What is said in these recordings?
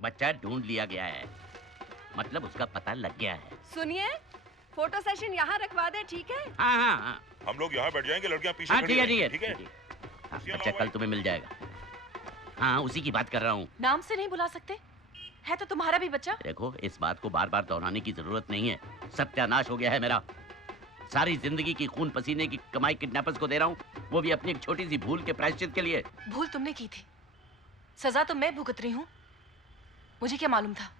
बच्चा ढूंढ लिया गया है, मतलब उसका पता लग गया है। सुनिए, फोटो सेशन यहाँ रखवा दे, ठीक है? हाँ हाँ हाँ। हम लोग यहाँ बैठ जाएंगे, लड़कियाँ पीछे हाँ खड़ी ठीक है रहेंगी, ठीक है ठीक है? हाँ, बच्चा कल तुम्हें मिल जाएगा। हाँ उसी की बात कर रहा हूँ। नाम से नहीं बुला सकते? है तो तुम्हारा भी बच्चा। देखो इस बात को बार बार दोहराने की जरूरत नहीं है। सत्यानाश हो गया है मेरा। सारी जिंदगी की खून पसीने की कमाई किडनैपर्स को दे रहा हूँ, वो भी अपनी एक छोटी सी भूल के प्रायश्चित के लिए। भूल तुमने की थी, सजा तो मैं भुगत रही हूँ। मुझे क्या मालूम था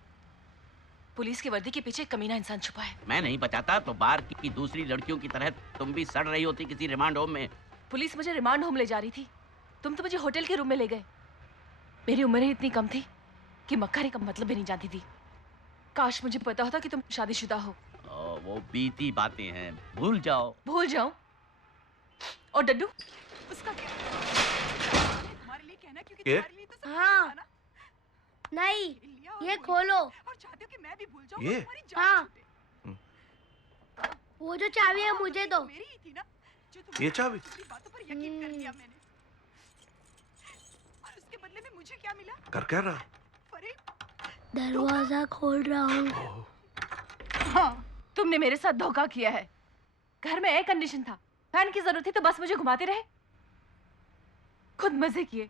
पुलिस की वर्दी के पीछे कमीना इंसान छुपा है। मैं नहीं बचाता तो बार की दूसरी लड़कियों की तरह तुम भी सड़ रही होती किसी रिमांड होम में। पुलिस मुझे रिमांड होम ले जा रही थी, तुम तो मुझे होटल के रूम में ले गए। मेरी उम्र ही इतनी कम थी कि मक्कारी का मतलब भी नहीं जानती थी। काश मुझे पता होता कि तुम शादीशुदा हो। वो बीती बातें हैं, भूल जाओ। भूल जाओ? और डड्डू उसका क्या? हमारे लिए कहना, क्योंकि तुम्हारे लिए तो सब हाँ। था ना? नहीं, लिया और ये बोल खोलो। और चाहते हो कि मैं भी भूल जाऊं ये? और तुम्हारी जान हाँ। छूटे। वो जो चाबी है मुझे दो। मेरी ही थी ना, जो ये चाबी? तुम्हारी बातों पर यकीन कर लिया मैंने। और उसके बदले में मुझे क्या मिला? कर क्या रहा? फरीद, दरवाजा खोल रहा हूँ। हाँ, तुमने मेरे साथ धोखा किया है। घर में एयर कंडीशन था, फैन की जरूरत थी तो बस मुझे घुमाते रहे, खुद मजे किए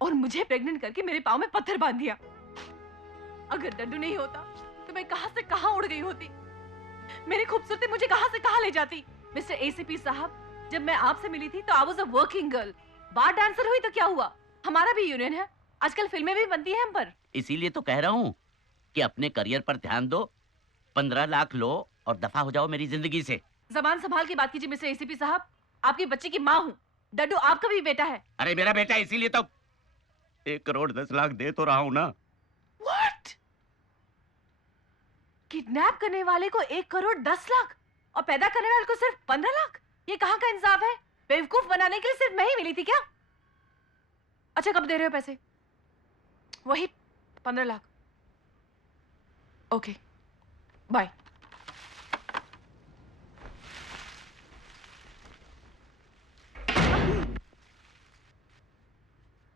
और मुझे प्रेग्नेंट करके मेरे पाँव में पत्थर बांध दिया। अगर डड्डू नहीं होता तो मैं कहां से कहां उड़ गई होती। मेरी खूबसूरती मुझे कहां से कहां ले जाती। मिस्टर एसीपी साहब, जब मैं आपसे मिली थी तो I was a working girl. Bar dancer हुई तो क्या हुआ, हमारा भी यूनियन है, आजकल फिल्में भी बनती हैं हम पर। इसीलिए तो कह रहा हूँ कि अपने करियर पर ध्यान दो, 15 लाख लो और दफा हो जाओ मेरी जिंदगी से। जबान संभाल के बात कीजिए मिस्टर एसीपी साहब, आपके बच्चे की माँ हूँ। डड्डू आपका भी बेटा है। अरे मेरा बेटा, इसीलिए तो 1 करोड़ 10 लाख दे तो रहा हूँ ना। What? किडनैप करने वाले को 1 करोड़ 10 लाख और पैदा करने वाले को सिर्फ 15 लाख? ये कहाँ का इंसाफ है? बेवकूफ बनाने के लिए सिर्फ मैं ही मिली थी क्या? अच्छा कब दे रहे हो पैसे? वही 15 लाख। Okay, bye.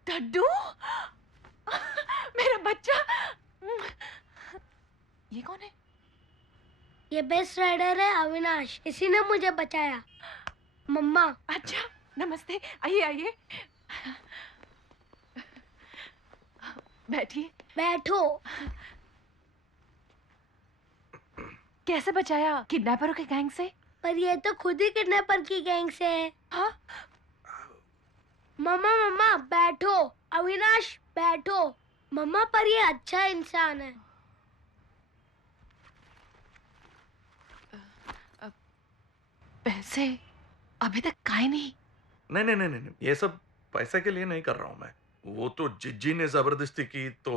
डड्डू, मेरा बच्चा। ये कौन है? ये बेस्ट राइडर है अविनाश, इसी ने मुझे बचाया। मम्मा। अच्छा, नमस्ते, आइए आइए, बैठिए। बैठो। कैसे बचाया किडनैपरों के गैंग से? पर ये तो खुद ही किडनैपर की गैंग से है। हाँ? मम्मा मम्मा बैठो। अविनाश बैठो। मम्मा पर ये अच्छा इंसान है। पैसे अभी तक काहे नहीं? नहीं नहीं नहीं नहीं, ये सब पैसे के लिए नहीं कर रहा हूं मैं। वो तो जिज्जी ने जबरदस्ती की तो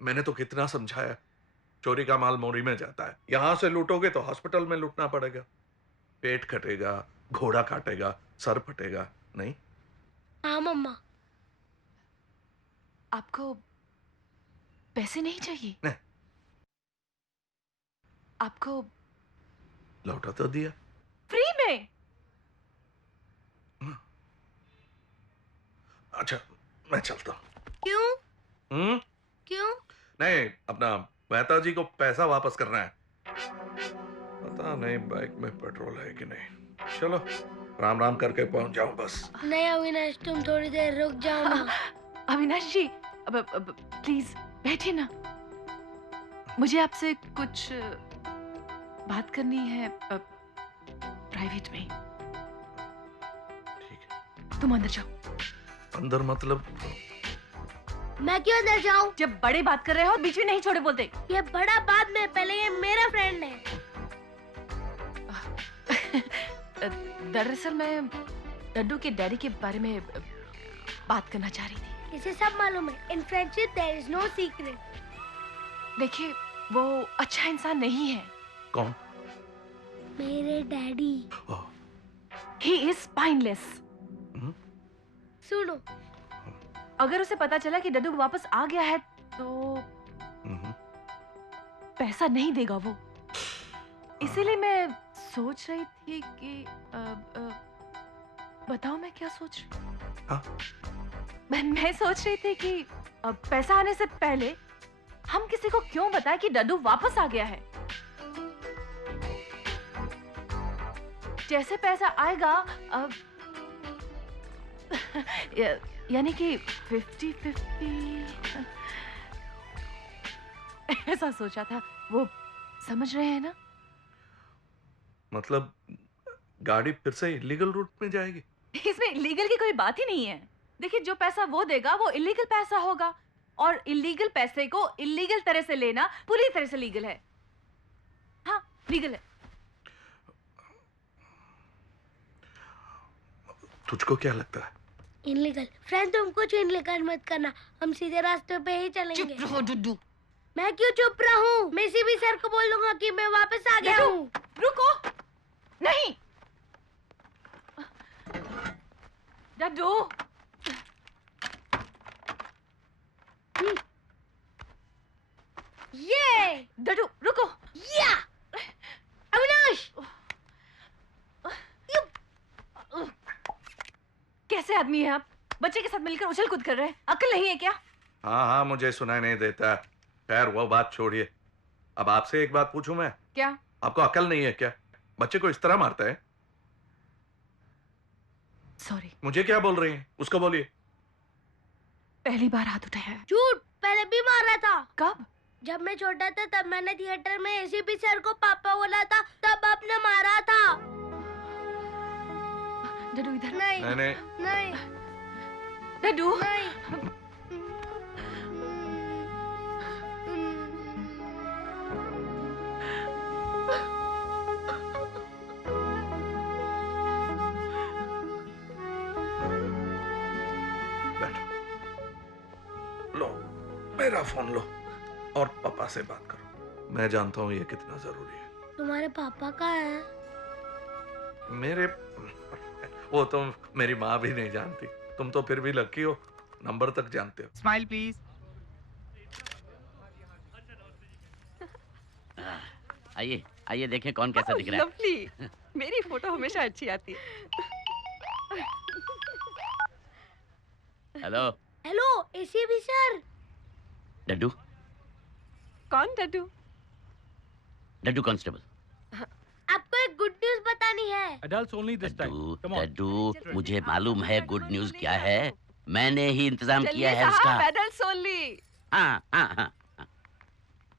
मैंने तो कितना समझाया। चोरी का माल मोरी में जाता है, यहां से लूटोगे तो हॉस्पिटल में लूटना पड़ेगा। पेट कटेगा, घोड़ा काटेगा, सर फटेगा। नहीं? हाँ मम्मा। आपको पैसे नहीं चाहिए? नहीं। आपको लौटा तो दिया फ्री में। अच्छा मैं चलता हूँ। क्यों? क्यों? नहीं, अपना मेहता जी को पैसा वापस करना है। पता नहीं बाइक में पेट्रोल है कि नहीं। चलो राम राम करके पहुंच जाऊं बस। नहीं अविनाश, तुम थोड़ी देर रुक जाओ ना। अविनाश जी, अब प्लीज बैठिए ना, मुझे आपसे कुछ बात करनी है प्राइवेट में। ठीक है। तुम अंदर जाओ। अंदर मतलब? मैं क्यों अंदर जाऊं? जब बड़े बात कर रहे हो बीच में नहीं छोड़े बोलते। ये बड़ा बाद में, पहले ये मेरा फ्रेंड है। दरअसल मैं डड्डू के डैडी के बारे में बात करना चाह रही थी। इसे सब मालूम है। In friendship there is no secret. देखिए वो अच्छा इंसान नहीं है। कौन? मेरे डैडी। He is spineless. सुनो, अगर उसे पता चला कि डड्डू वापस आ गया है तो पैसा नहीं देगा वो। इसीलिए मैं सोच रही थी कि बताओ मैं क्या सोच रही? हाँ? मैं सोच रही थी कि अब पैसा आने से पहले हम किसी को क्यों बताएं कि डड्डू वापस आ गया है? जैसे पैसा आएगा अब यानी कि 50-50 ऐसा सोचा था। वो समझ रहे हैं ना? मतलब गाड़ी फिर से इलीगल रूट में जाएगी? इसमें इलीगल की कोई बात ही नहीं है। देखिए, जो पैसा वो देगा वो इलीगल पैसा होगा, और इलीगल पैसे को इलीगल तरह से लेना पूरी तरह से लीगल है। हाँ, लीगल है। तुझको क्या लगता है? इलीगल। फ्रेंड, तुम कुछ इलीगल मत करना, हम सीधे रास्ते पे ही चलेंगे। चुप रहो डुड्डू। मैं क्यों चुप रहूं? मैं सीबी सर को बोल दूंगा कि मैं वापस आ गया हूँ। रुको, नहीं डड्डू। ये डड्डू रुको। या अविनाश, कैसे आदमी है आप? बच्चे के साथ मिलकर उछल कूद कर रहे हैं, अक्ल नहीं है क्या? हाँ हाँ, मुझे सुनाई नहीं देता। खैर वो बात छोड़िए। अब आपसे एक बात पूछूं मैं? क्या? आपको अकल नहीं है क्या? बच्चे को इस तरह मारता है? सॉरी। मुझे क्या बोल रही हैं? उसको बोलिए। पहली बार हाथ उठाया है। झूठ, पहले भी मारा था। कब? जब मैं छोटा था तब मैंने थिएटर में एसीपी सर को पापा बोला था, तब आपने मारा था। डड्डू इधर। नहीं नहीं नहीं डड्डू। नहीं। लो मेरा फोन लो और पापा से बात करो। मैं जानता हूँ ये कितना जरूरी है। तुम्हारे पापा कहाँ हैं? मेरे वो तो मेरी माँ भी नहीं जानती। तुम तो फिर भी लकी हो, नंबर तक जानते हो। Smile please. आइए आइए, देखें कौन कैसा दिख रहा है। लवली, मेरी फोटो हमेशा अच्छी आती है। Hello hello ACP sir. Daddu. कौन डड्डू? डड्डू कांस्टेबल। आपको एक गुड न्यूज बतानी है। Adults only this time. Daddu Come on. डड्डू, मुझे मालूम है गुड न्यूज क्या है। मैंने ही इंतजाम किया चलिए है उसका। साहब, एडल्ट्स ओनली। हाँ हाँ हाँ।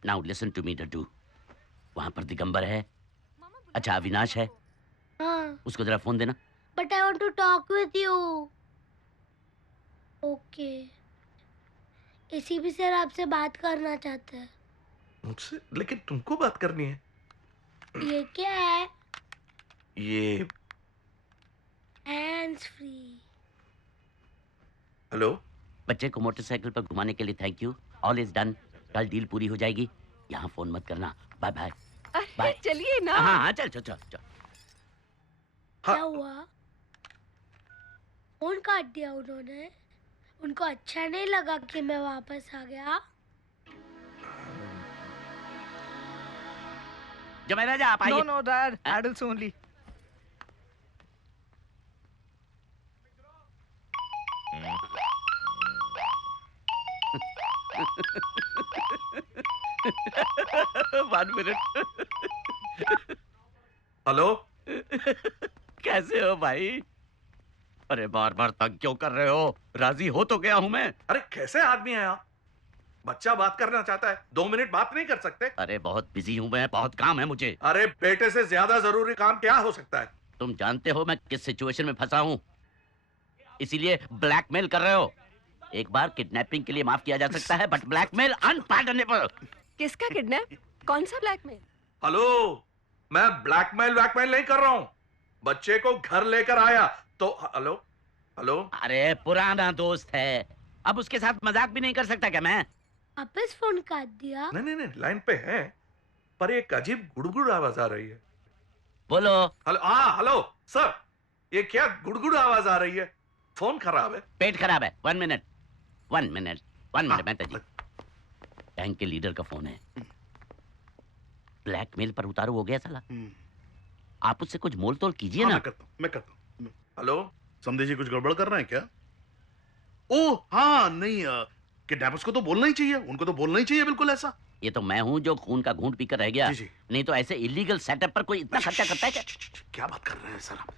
Now listen to me Daddu. वहां पर दिगंबर है। अच्छा, अविनाश है। हाँ, उसको जरा फोन देना। But I want to talk with you. Okay. ACP sir आपसे बात करना चाहते हैं। मुझसे? लेकिन तुमको बात करनी है। ये क्या है? ये हैंड्स फ्री। हेलो। बच्चे को मोटरसाइकिल पर घुमाने के लिए thank you. All is done. कल डील पूरी हो जाएगी। यहाँ फोन मत करना। Bye bye. अरे बाय। चलिए ना। हाँ हाँ, चल चल चल चल। क्या हुआ? फोन काट दिया उन्होंने। उनको अच्छा नहीं लगा कि मैं वापस आ गया। जमेरा जा, आप नो आइए। No dad, adults only. One minute. Hello. कैसे हो भाई? अरे बार बार तंग क्यों कर रहे हो? राजी हो तो गया हूं मैं। अरे कैसे आदमी है आप? बच्चा बात करना चाहता है, 2 मिनट बात नहीं कर सकते? अरे बहुत बिजी हूं मैं, बहुत काम है मुझे। अरे बेटे से ज्यादा जरूरी काम क्या हो सकता है? तुम जानते हो मैं किस सिचुएशन में फंसा हूं, इसीलिए ब्लैकमेल कर रहे हो। एक बार किडनैपिंग के लिए माफ किया जा सकता है, बट ब्लैकमेल अनपार्डनेबल। किसका किडनैप? कौन सा ब्लैकमेल? हेलो, मैं ब्लैकमेल नहीं कर रहा हूँ। बच्चे को घर लेकर आया तो हेलो हेलो। अरे पुराना दोस्त है, अब उसके साथ मजाक भी नहीं कर सकता क्या मैं? वापस फोन काट दिया। नहीं, लाइन पे है, पर एक अजीब गुड़गुड़ आवाज आ रही है। बोलो। हेलो। हाँ हेलो सर, ये क्या गुड़गुड़ आवाज आ रही है? फोन खराब है। पेट खराब है। 1 मिनट मेहता जी। बैंक के लीडर का फोन है। ब्लैकमेल पर उतारू हो गया साला। आप उससे कुछ मोल तोल कीजिए हाँ, ना। मैं करता हूँ। हेलो। समझे जी कुछ गड़बड़ कर रहे हैं क्या? ओह हाँ, नहीं किडनैपर्स को तो बोलना ही चाहिए, उनको तो बोलना ही चाहिए बिल्कुल ऐसा। ये तो मैं हूँ जो खून का घूंट पीकर रह गया। जी जी। नहीं तो ऐसे इलीगल सेटअप पर कोई इतना खर्चा करता है क्या? क्या बात कर रहे हैं सर आप?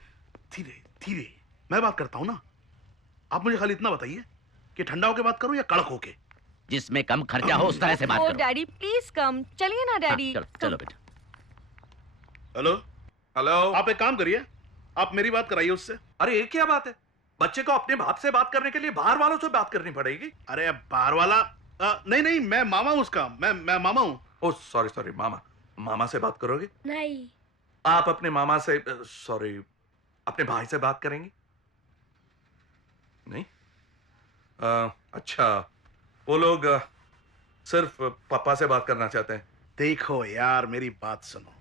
धीरे धीरे मैं बात करता हूँ ना। आप मुझे खाली इतना बताइए कि ठंडा होके बात करूं या कड़क होके? जिसमें कम खर्चा हो उस तरह से बात ओ करो। डैडी प्लीज कम, चलिए ना हाँ, डैडी। चलो चलो बेटा। Hello, hello. आप एक काम करिए, आप मेरी बात कराइए उससे। अरे ये क्या बात है? बच्चे को अपने बाप से बात करने के लिए बाहर वालों से बात करनी पड़ेगी? अरे अब बाहर वाला नहीं नहीं, मैं मामा हूं उसका, मैं मामा हूं। ओह सॉरी सॉरी, मामा। मामा से बात करोगे? नहीं। आप अपने मामा से सॉरी अपने भाई से बात करेंगी? नहीं? अच्छा, वो लोग सिर्फ पापा से बात करना चाहते हैं। देखो यार मेरी बात सुनो,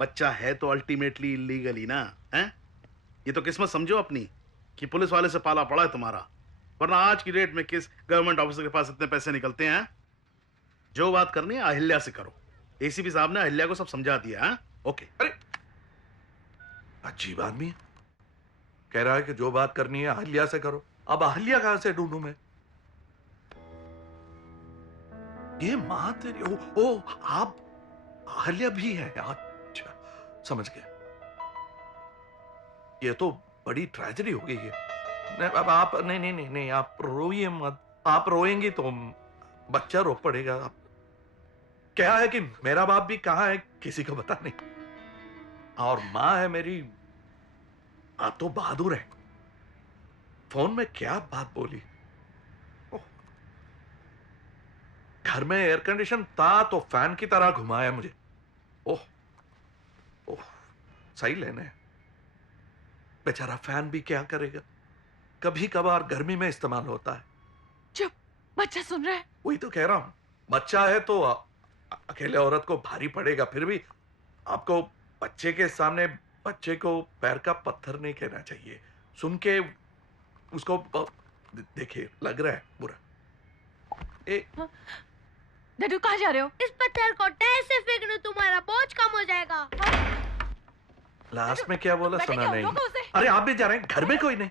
बच्चा है तो अल्टीमेटली इलीगली ना, हैं? ये तो किस्मत समझो अपनी कि पुलिस वाले से पाला पड़ा है तुम्हारा, वरना आज की डेट में किस गवर्नमेंट ऑफिसर के पास इतने पैसे निकलते हैं? जो बात करनी है अहिल्या से करो। एसीपी साहब ने अहिल्या को सब समझा दिया है। ओके। अरे अजीब आदमी है, कह रहा है कि जो बात करनी है अहिल्या से करो। अब अहिल्या कहां से ढूंढूं मैं? ये मां तेरी, ओ आप अहिल्या भी है? अच्छा समझ गया। ये तो बड़ी ट्रेजेडी हो गई है। अब आप नहीं नहीं नहीं नहीं, आप रोइए मत। आप रोएंगी तो बच्चा रो पड़ेगा। आप क्या है कि मेरा बाप भी कहां है किसी को पता नहीं, और मां है मेरी, आप तो बहादुर है। फोन में क्या बात बोली? घर में एयर कंडीशन था तो फैन की तरह घुमाया मुझे। ओह ओह, सही लेने हैं। बेचारा फैन भी क्या करेगा, कभी कभार गर्मी में इस्तेमाल होता है। चुप, बच्चा सुन रहा है। वही तो कह रहा हूं, बच्चा है तो अकेले औरत को भारी पड़ेगा। फिर भी आपको बच्चे के सामने बच्चे को पैर का पत्थर नहीं कहना चाहिए। सुन के उसको देखिए, लग रहा है बुरा। डैडू कहाँ जा रहे हो? इस पत्थर को टायर से फेंकने, तुम्हारा बोझ कम हो जाएगा। लास्ट में क्या बोला बैठे सुना क्या? नहीं। रोको उसे। अरे आप भी जा रहे हैं? घर में कोई नहीं?